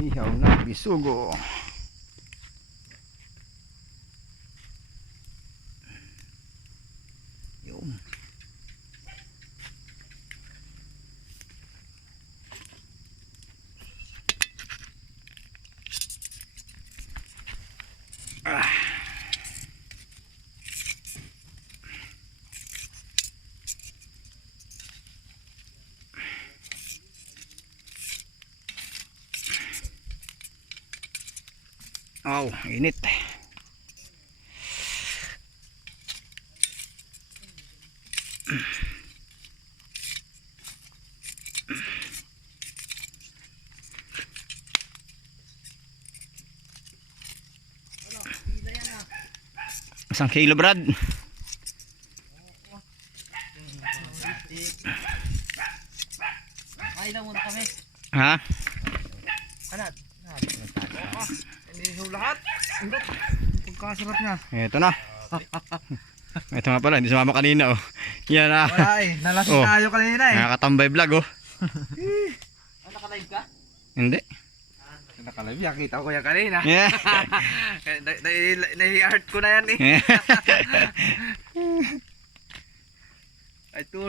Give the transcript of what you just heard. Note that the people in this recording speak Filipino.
Ihaw na bisugo. Yun. Oh, init. Isang kilo, Brad. Kain lang muna kami. Ha? Anad? Hindi ho lahat. Pagkasarap niya. Ito na. Ito nga pala, hindi sumama kanina oh. Yan na. Wala eh. Nalasing Oh. tayo kanina eh. Nakakatambay vlog oh. Nakalive ka? Hindi. Nakalive. Nakita ko yan kanina. Yeah. Nahi-art ko na yan eh. Ay tuloy.